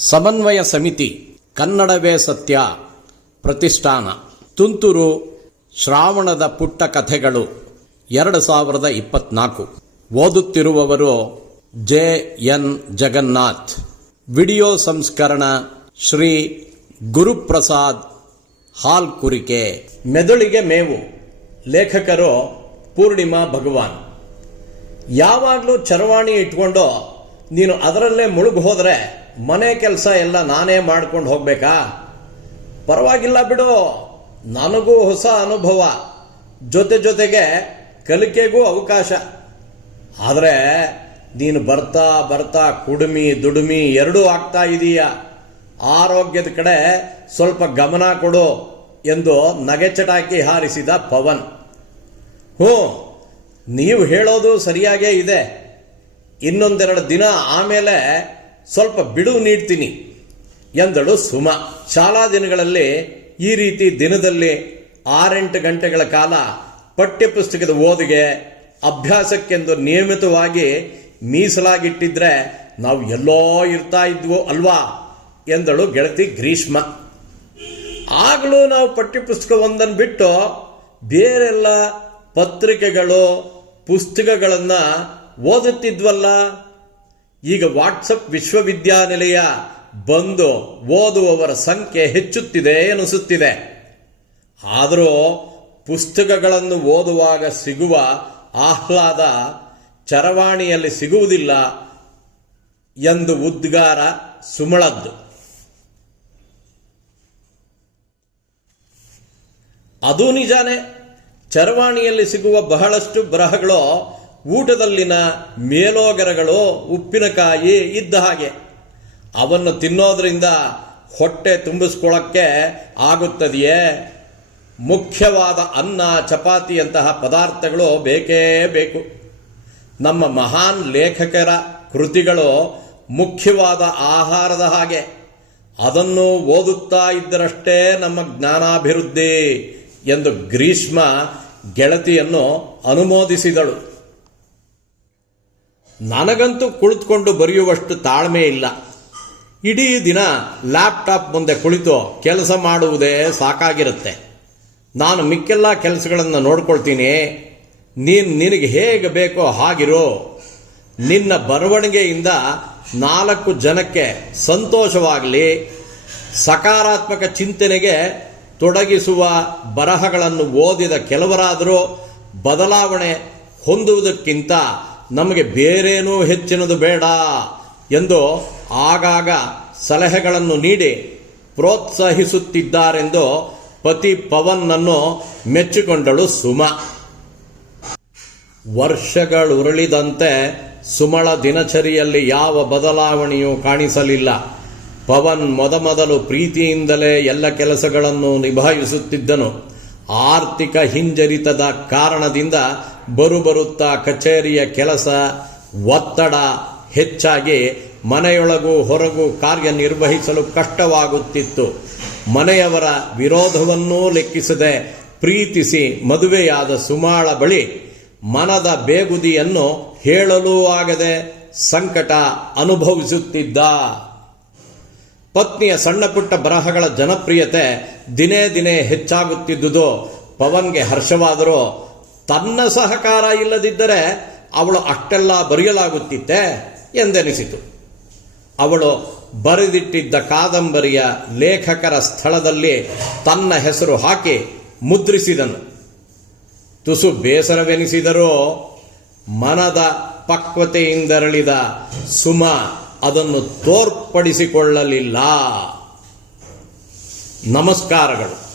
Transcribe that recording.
ಸಮನ್ವಯ ಸಮಿತಿ ಕನ್ನಡವೇ ಸತ್ಯ ಪ್ರತಿಷ್ಠಾನ. ತುಂತುರು ಶ್ರಾವಣದ ಪುಟ್ಟ ಕಥೆಗಳು ಎರಡು ಸಾವಿರದ ಇಪ್ಪತ್ನಾಲ್ಕು. ಓದುತ್ತಿರುವವರು ಜೆ ಎನ್ ಜಗನ್ನಾಥ್. ವಿಡಿಯೋ ಸಂಸ್ಕರಣ ಶ್ರೀ ಗುರುಪ್ರಸಾದ್ ಹಾಲ್ ಕುರಿಕೆ ಮೆದುಳಿಗೆ ಮೇವು. ಲೇಖಕರು ಪೂರ್ಣಿಮಾ ಭಗವಾನ್. ಯಾವಾಗಲೂ ಚರವಾಣಿ ಇಟ್ಕೊಂಡು ನೀನು ಅದರಲ್ಲೇ ಮುಳುಗು ಹೋದರೆ ಮನೆ ಕೆಲಸ ಎಲ್ಲ ನಾನೇ ಮಾಡ್ಕೊಂಡು ಹೋಗಬೇಕಾ? ಪರವಾಗಿಲ್ಲ ಬಿಡು. ನನಗೂ ಹೊಸ ಅನುಭವ. ಜೊತೆ ಜೊತೆಗೆ ಕಲಿಕೆಗೂ ಅವಕಾಶ. ಆದರೆ ನೀನು ಬರ್ತಾ ಬರ್ತಾ ಕುಡುಮಿ ದುಡುಮಿ ಎರಡೂ ಆಗ್ತಾ ಇದೀಯ. ಆರೋಗ್ಯದ ಕಡೆ ಸ್ವಲ್ಪ ಗಮನ ಕೊಡು ಎಂದು ನಗೆಚಟಾಕಿ ಹಾರಿಸಿದ ಪವನ್. ಹ್ಞೂ, ನೀವು ಹೇಳೋದು ಸರಿಯಾಗೇ ಇದೆ. ಇನ್ನೊಂದೆರಡು ದಿನ ಆಮೇಲೆ ಸ್ವಲ್ಪ ಬಿಡುವು ನೀಡ್ತೀನಿ ಎಂದಳು ಸುಮ. ಶಾಲಾ ದಿನಗಳಲ್ಲಿ ಈ ರೀತಿ ದಿನದಲ್ಲಿ ಆರೆಂಟು ಗಂಟೆಗಳ ಕಾಲ ಪಠ್ಯಪುಸ್ತಕದ ಓದಿಗೆ ಅಭ್ಯಾಸಕ್ಕೆಂದು ನಿಯಮಿತವಾಗಿ ಮೀಸಲಾಗಿಟ್ಟಿದ್ರೆ ನಾವು ಎಲ್ಲೋ ಇರ್ತಾ ಇದ್ವೋ ಅಲ್ವಾ ಎಂದಳು ಗೆಳತಿ ಗ್ರೀಷ್ಮ. ಆಗಲೂ ನಾವು ಪಠ್ಯಪುಸ್ತಕವೊಂದನ್ನು ಬಿಟ್ಟು ಬೇರೆಲ್ಲ ಪತ್ರಿಕೆಗಳು ಪುಸ್ತಕಗಳನ್ನು ಓದುತ್ತಿದ್ವಲ್ಲ ಈಗ ವಾಟ್ಸಪ್ ವಿಶ್ವವಿದ್ಯಾನಿಲಯ ಬಂದು ಓದುವವರ ಸಂಖ್ಯೆ ಹೆಚ್ಚುತ್ತಿದೆ ಎನಿಸುತ್ತಿದೆ. ಆದರೂ ಪುಸ್ತಕಗಳನ್ನು ಓದುವಾಗ ಸಿಗುವ ಆಹ್ಲಾದ ಚರವಾಣಿಯಲ್ಲಿ ಸಿಗುವುದಿಲ್ಲ ಎಂದು ಉದ್ಗಾರ ಸುಮಳದ್ದು ಅದು ನಿಜಾನೇ, ಚರವಾಣಿಯಲ್ಲಿ ಸಿಗುವ ಬಹಳಷ್ಟು ಬರಹಗಳು ಊಟದಲ್ಲಿನ ಮೇಲೋಗರಗಳು ಉಪ್ಪಿನಕಾಯಿ ಇದ್ದ ಹಾಗೆ. ಅವನ್ನು ತಿನ್ನೋದರಿಂದ ಹೊಟ್ಟೆ ತುಂಬಿಸ್ಕೊಳ್ಳೋಕ್ಕೆ ಆಗುತ್ತದೆಯೇ? ಮುಖ್ಯವಾದ ಅನ್ನ ಚಪಾತಿಯಂತಹ ಪದಾರ್ಥಗಳು ಬೇಕೇ ಬೇಕು. ನಮ್ಮ ಮಹಾನ್ ಲೇಖಕರ ಕೃತಿಗಳು ಮುಖ್ಯವಾದ ಆಹಾರದ ಹಾಗೆ. ಅದನ್ನು ಓದುತ್ತಾ ಇದ್ದರಷ್ಟೇ ನಮ್ಮ ಜ್ಞಾನಾಭಿವೃದ್ಧಿ ಎಂದು ಗ್ರೀಷ್ಮ ಗೆಳತಿಯನ್ನು ಅನುಮೋದಿಸಿದಳು. ನನಗಂತೂ ಕುಳಿತುಕೊಂಡು ಬರೆಯುವಷ್ಟು ತಾಳ್ಮೆ ಇಲ್ಲ. ಇಡೀ ದಿನ ಲ್ಯಾಪ್ಟಾಪ್ ಮುಂದೆ ಕುಳಿತು ಕೆಲಸ ಮಾಡುವುದೇ ಸಾಕಾಗಿರುತ್ತೆ. ನಾನು ಮಿಕ್ಕೆಲ್ಲ ಕೆಲಸಗಳನ್ನು ನೋಡ್ಕೊಳ್ತೀನಿ. ನೀನು ನಿನಗೆ ಹೇಗೆ ಬೇಕೋ ಹಾಗಿರೋ. ನಿನ್ನ ಬರವಣಿಗೆಯಿಂದ ನಾಲ್ಕು ಜನಕ್ಕೆ ಸಂತೋಷವಾಗಲಿ. ಸಕಾರಾತ್ಮಕ ಚಿಂತನೆಗೆ ತೊಡಗಿಸುವ ಬರಹಗಳನ್ನು ಓದಿದ ಕೆಲವರಾದರೂ ಬದಲಾವಣೆ ಹೊಂದುವುದಕ್ಕಿಂತ ನಮಗೆ ಬೇರೇನೂ ಹೆಚ್ಚಿನದು ಬೇಡ ಎಂದು ಆಗಾಗ ಸಲಹೆಗಳನ್ನು ನೀಡಿ ಪ್ರೋತ್ಸಾಹಿಸುತ್ತಿದ್ದಾರೆಂದು ಪತಿ ಪವನ್ನನ್ನು ಮೆಚ್ಚಿಕೊಂಡಳು ಸುಮ. ವರ್ಷಗಳುರುಳಿದಂತೆ ಸುಮಳ ದಿನಚರಿಯಲ್ಲಿ ಯಾವ ಬದಲಾವಣೆಯೂ ಕಾಣಿಸಲಿಲ್ಲ. ಪವನ್ ಮೊದಮೊದಲು ಪ್ರೀತಿಯಿಂದಲೇ ಎಲ್ಲ ಕೆಲಸಗಳನ್ನು ನಿಭಾಯಿಸುತ್ತಿದ್ದನು. ಆರ್ಥಿಕ ಹಿಂಜರಿತದ ಕಾರಣದಿಂದ ಬರುಬರುತ್ತಾ ಕಚೇರಿಯ ಕೆಲಸ, ಒತ್ತಡ ಹೆಚ್ಚಾಗಿ ಮನೆಯೊಳಗೂ ಹೊರಗೂ ಕಾರ್ಯನಿರ್ವಹಿಸಲು ಕಷ್ಟವಾಗುತ್ತಿತ್ತು. ಮನೆಯವರ ವಿರೋಧವನ್ನೂ ಲೆಕ್ಕಿಸದೆ ಪ್ರೀತಿಸಿ ಮದುವೆಯಾದ ಸುಮಾಳ ಬಳಿ ಮನದ ಬೇಗುದಿಯನ್ನು ಹೇಳಲೂ ಆಗದೆ ಸಂಕಟ ಅನುಭವಿಸುತ್ತಿದ್ದ. ಪತ್ನಿಯ ಸಣ್ಣ ಪುಟ್ಟ ಬರಹಗಳ ಜನಪ್ರಿಯತೆ ದಿನೇ ದಿನೇ ಹೆಚ್ಚಾಗುತ್ತಿದ್ದುದು. ಪವನ್ಗೆ ಹರ್ಷವಾದರೂ ತನ್ನ ಸಹಕಾರ ಇಲ್ಲದಿದ್ದರೆ ಅವಳು ಅಷ್ಟೆಲ್ಲ ಬರೆಯಲಾಗುತ್ತಿತ್ತೆ ಎಂದೆನಿಸಿತು. ಅವಳು ಬರೆದಿಟ್ಟಿದ್ದ ಕಾದಂಬರಿಯ ಲೇಖಕರ ಸ್ಥಳದಲ್ಲಿ ತನ್ನ ಹೆಸರು ಹಾಕಿ ಮುದ್ರಿಸಿದನು. ತುಸು ಬೇಸರವೆನಿಸಿದರೂ ಮನದ ಪಕ್ವತೆಯಿಂದರಳಿದ ಸುಮ ಅದನ್ನು ತೋರ್ಪಡಿಸಿಕೊಳ್ಳಲಿಲ್ಲ. ನಮಸ್ಕಾರಗಳು.